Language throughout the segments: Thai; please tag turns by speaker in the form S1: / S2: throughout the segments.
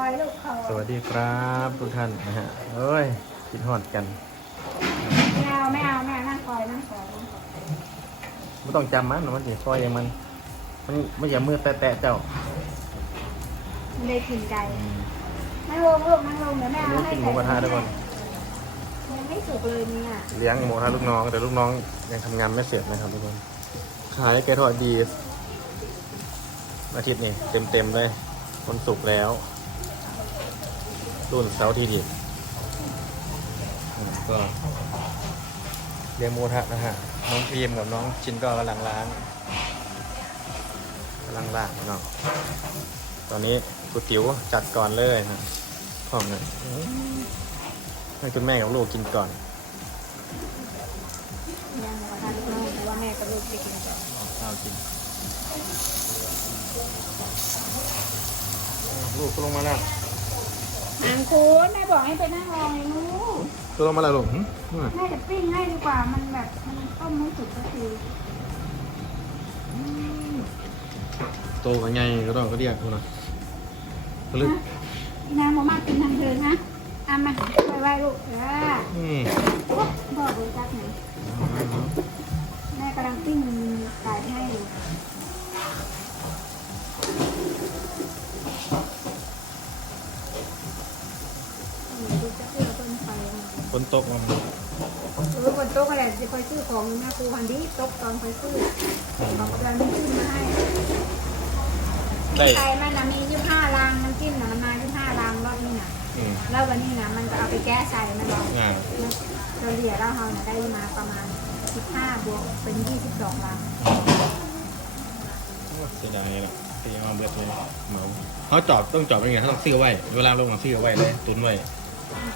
S1: อยลูกคอย
S2: สวัสดีครับทุกท่านนะฮะเอ้ยคิดฮอดกัน
S1: ไม่เอาไม่เอาไม่เอานั่งคอยนั่งคอยนั่งคอย
S2: ไม่ต้องจำมันมันจะคอยเองมัน มันไม่อย่ามือแตะๆเจ้า
S1: มันเลยกินไก่
S2: อืม
S1: นั่งลงลูกนั่งลงเดี๋ยวแม่
S2: วัน
S1: เอา
S2: นี้
S1: ให้
S2: กินหมูกระทะทุกคน
S1: ยังไม่สุกเลยเนี่ย
S2: เลี้ยงหมูกระทะลูกน้อง แต่ลูกน้องยังทำงานไม่เสร็จนะครับทุกคนขายไก่ทอดดีอาทิตย์นี้เต็มๆเลยคนสุกร์แล้ว รุ่นเสาร์ที่ดีอืมก็เลี้ยงหมูกระทะนะฮะ น้องพีมกับน้องชินก็กำลังล้างกำลังล้างเนาะตอนนี้ก๋วยเตี๋ยวจัดก่อนเลยนะพร้อมเลยอืมให้คุณแม่กับลูกกินก่อน
S1: ยังหมูกระทะลูกน้องเพราะว่าแม่กับลูกจะกินก่อน
S2: เอาข้าวกินลูกก็ลงมาแล้ว
S1: นางคุณแม่บอกให้ไปนั่งรอไงลูก
S2: ก็ลงมาแล้วลูกหึอืม
S1: แม่จะปิ้งให้ดีกว่า มันแบบมันต้มไม่สุกก็คือ
S2: โตกันไงก็ต้องก็เรียกเขานะก็ลึก
S1: นางบอกมากกินทางเดินนะเอามาไปไว้ลูกเออ
S2: อืม
S1: นต
S2: กมา
S1: เออบนโต๊ะอะไรจะคอยซื้อของนะครูพันดีโต๊ะตอนคอยซื้อบอกกำลังขึ้นมาให้
S2: ได้
S1: ไก่มันนะมียี่ห้ารังน้ำจิ้มนะมันมายี่ห้ารังรอบนี้นะ
S2: อืม
S1: แล้ววันนี้นะมันก็เอาไปแก้ใส่มันบอก
S2: อ่า
S1: เราเฉลี่ยแล้วเราเนี่ยได้มาประมาณสิบห้าบวกเป็นยี่สิบสองรัง
S2: เสียดายละเสียมาเบิดเลยเหมาเขาจอดต้องจอดเป็นไงเขาต้องซื้อไว้ เวลาลงต้องซื้อไว้เลยตุนไว้ถ้า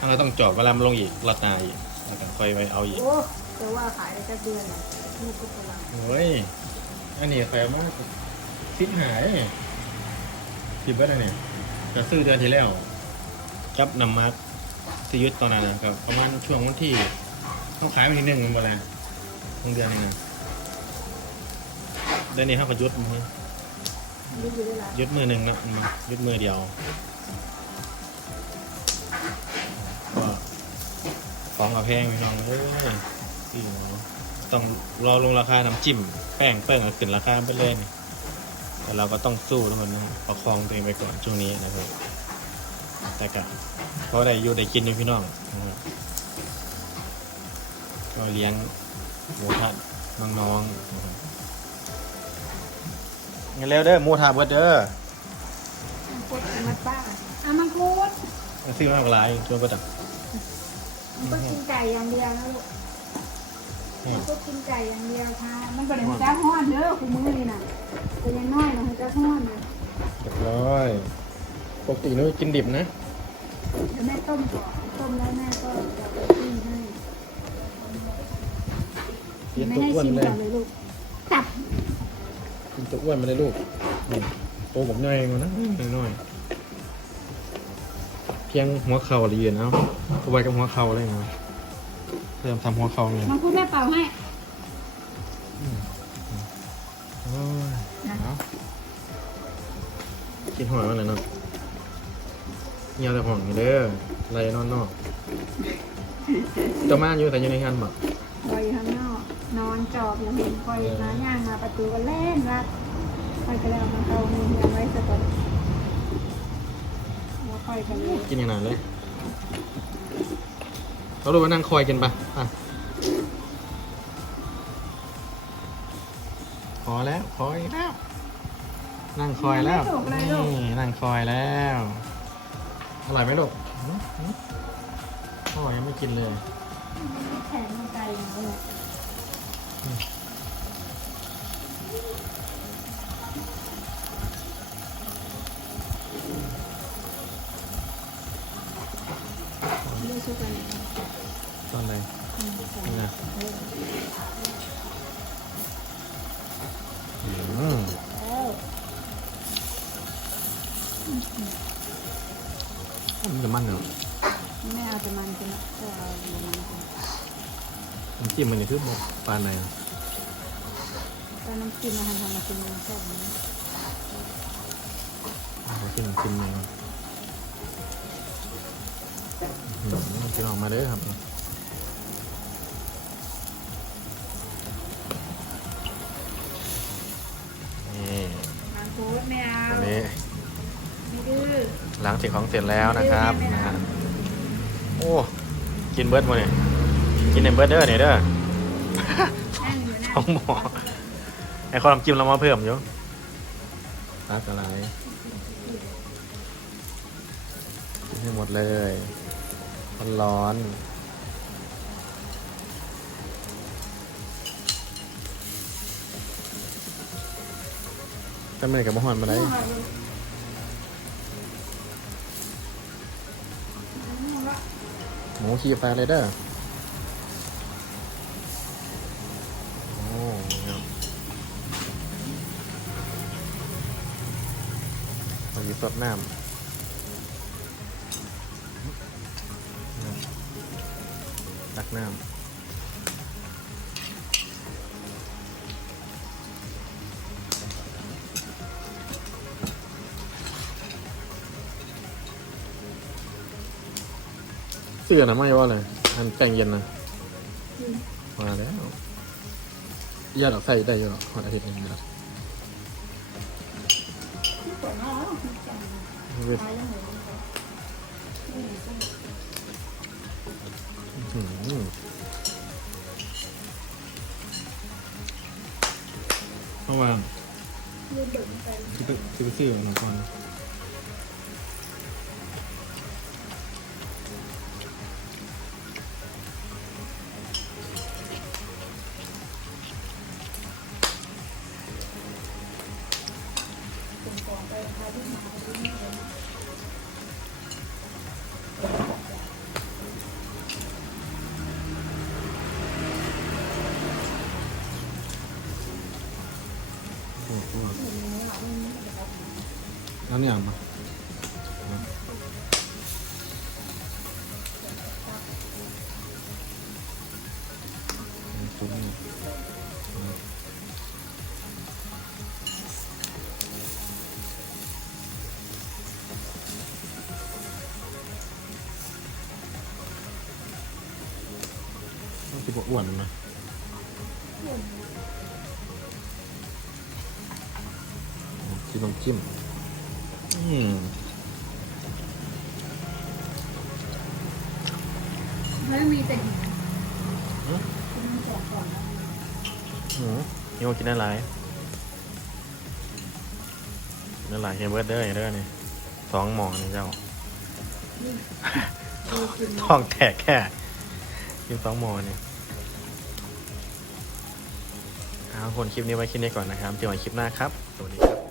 S2: เราต้องจอดเวลามันลงอีกราคาอีกแล้วก็ค่อยไปเอาอีก
S1: โอ้แต่ว่าขายได้แค่เดือนน่ะนี่คือตัวรัง
S2: โอ้ยอันนี้ใครเอามาซิดหายสิบเบิดอันนี้จะซื้อเดือนที่แล้วกับนำมาซียุทธตอนนั้นนะครับประมาณช่วงวันที่เขาขายวันที่หนึ่งมันบ่แลของเดือนนึงนะเดือนนี้เขาก็หยุดมือ
S1: นี่คือเวลา
S2: หยุดมือหนึ่งนะอืมหยุดมือเดียว ของกับแพงพี่น้องเอ้ยพี่น้องต้องรอลงราคาน้ำจิ้ม แป้งเปิ้งเอาขึ้นราคาไปเลยนี่แต่เราก็ต้องสู้ทุกคนนะประคองตัวเองไปก่อนช่วงนี้นะครับแต่ก็เพราะได้อยู่ได้กินอยู่พี่น้องนะครับก็เลี้ยงหมูทะน้องๆนะครับงั้นเร็วเด้อหมูทะเบิดเด้อ
S1: มังคุดมัดบ้าอะมังคุด
S2: ซื้อมากหลายช่วยประดับ
S1: มัน ก็กินไก่อย่างเดียวนะลูกมันก็กินไก่อย่างเดียวค่ะมันก็เลยมันจะห้อนเด้อคุณมือนี่น่ะตัวยังน้อยนะมันจะห้อนเลย
S2: เรียบร้อยปกติเรากินดิบนะ
S1: เดี๋ยวแม่ต้มก่อนต้มแล้วแม่ก็จะไปปิ้งให้
S2: เสีย
S1: ไม่
S2: ตัว
S1: ให้
S2: อ้วน
S1: ชิม
S2: เลย
S1: ก่อนเลยลูกตับ
S2: กินตัวอ้วนมาเลยลูกนี่โตผมน้อยเองนะน้อยๆ เพียงหัวเข่าละเอียดเอาเอาไว้กับหัวเข่าเลยนะเริ่มทำหัวเข่าเลย
S1: มังคุดแม่เป่าให้
S2: โอ้ยเอากินหอยมันเลยเนาะเงียบแต่ห่องอยู่เด้อไรนอนนอกเจะมาอยู่แต่อยู่ในงานหมัก
S1: คอยอยู่ข้างนอก นอนจอบอยู่เห็นคอยมาย่างมาประตูก็เล่นรักคอยก็เลยเอามาเอามือเฮียไว้ซะก่อนแล้ว คอยกันเลย
S2: กินอย่างนั้นเลยเราดูว่านั่งคอยกันปะอะพอแล้วคอยแล้ว นั่งคอยแล้ว
S1: ไม่ถูกเลยลูก
S2: นี่นั่งคอยแล้วอร่อยไหมลูกหืมหืมพ่อยังไม่กินเลย
S1: แข็งมันไกลอย่างนี้เลย มั
S2: นจะมันเหรอ
S1: ไม่เอาแต่มันกินก็เอาแต่มันน้ำ
S2: จิ้มมันนี่คือปลาไหนอะ
S1: แต่น้ำจิ้มอาหารทำมากินมันแซ่บนี้
S2: เอาจิ้มน้ำจิ้มเองหือกินออกมาเด้ครับ
S1: อ
S2: หลังสิ่งของเสร็จแล้วนะครับนะฮะโอ้กินเบิร์ดมาเนี่ยกินในเบิร์ดเด้อเนี่ยเด้อของหมอไอ้ข้าวน้ำจิ้มเรามาเพิ่มอยู่รักอะไรกินให้หมดเลยมันร้อนแต่ไม่กับมะฮอนมาได้ หมูขี่ไฟเลยเด้อโอ้ครับเอนนี้สดน้ำตักน้ำ เสื้อนะไม่ว่าเลยอันแกงเย็นนะมาแล้วยาดอกใส่ได้อยู่หรอกวันอาทิตย์นี้นะ
S1: ที่ปวดเนาะจังตายยังไง
S2: อื้อหือเพราะว่า
S1: ยืนดึงไป
S2: ที่ไปที่ไปซื้อของน้องพร
S1: เป็น แล้
S2: วเนี่ยมาจุ๊บนี่ต้องคิดว่าอ้วนไหมจิ้มน้ำจิ้มอืม
S1: ไม่มีแต่หิน
S2: อืม
S1: กินนก่อนก่อนนะ
S2: หมูนี่ว่ากินอะไรกินอะไรเฮเบิร์ดเดอร์เด้อนี่สองหมอนี่เจ้า
S1: ดูกิน
S2: ท้องแตกแค่กินสองหมอนี่เอาคนคลิปนี้ไว้คลิปนี้ก่อนนะครับเจอกันคลิปหน้าครับ สวัสดีครับ